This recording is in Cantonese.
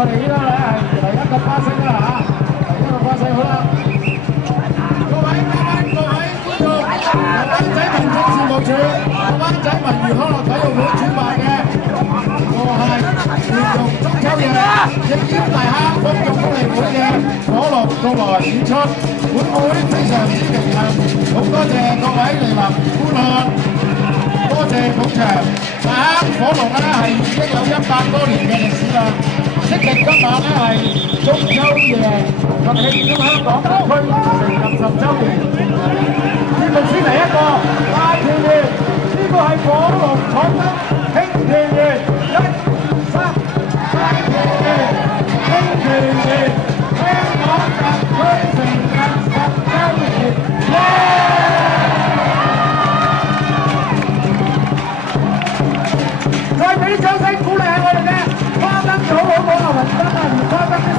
我哋依家咧係第一個花式啦嚇，第一個花式好啦。各位觀眾，由灣仔民政事務處、灣仔文娛康樂體育會主辦嘅和諧圓融中秋夜，亦邀大坑公眾福利會嘅可樂到來演出，本會非常之榮幸，好多謝各位嚟臨觀看，多謝捧場。大坑火龍咧係已經有100多年嘅歷史啦。即係今晚咧係中秋夜，同慶祝香港特區成立10週年。節目先嚟一個大團圓，呢個係火龍闖燈慶團圓，1、2、3，大團圓，慶團圓，香港特區成立10週年，再俾啲掌聲鼓勵下我哋嘅花燈組好唔好啊？雲燈啊，蓮花燈。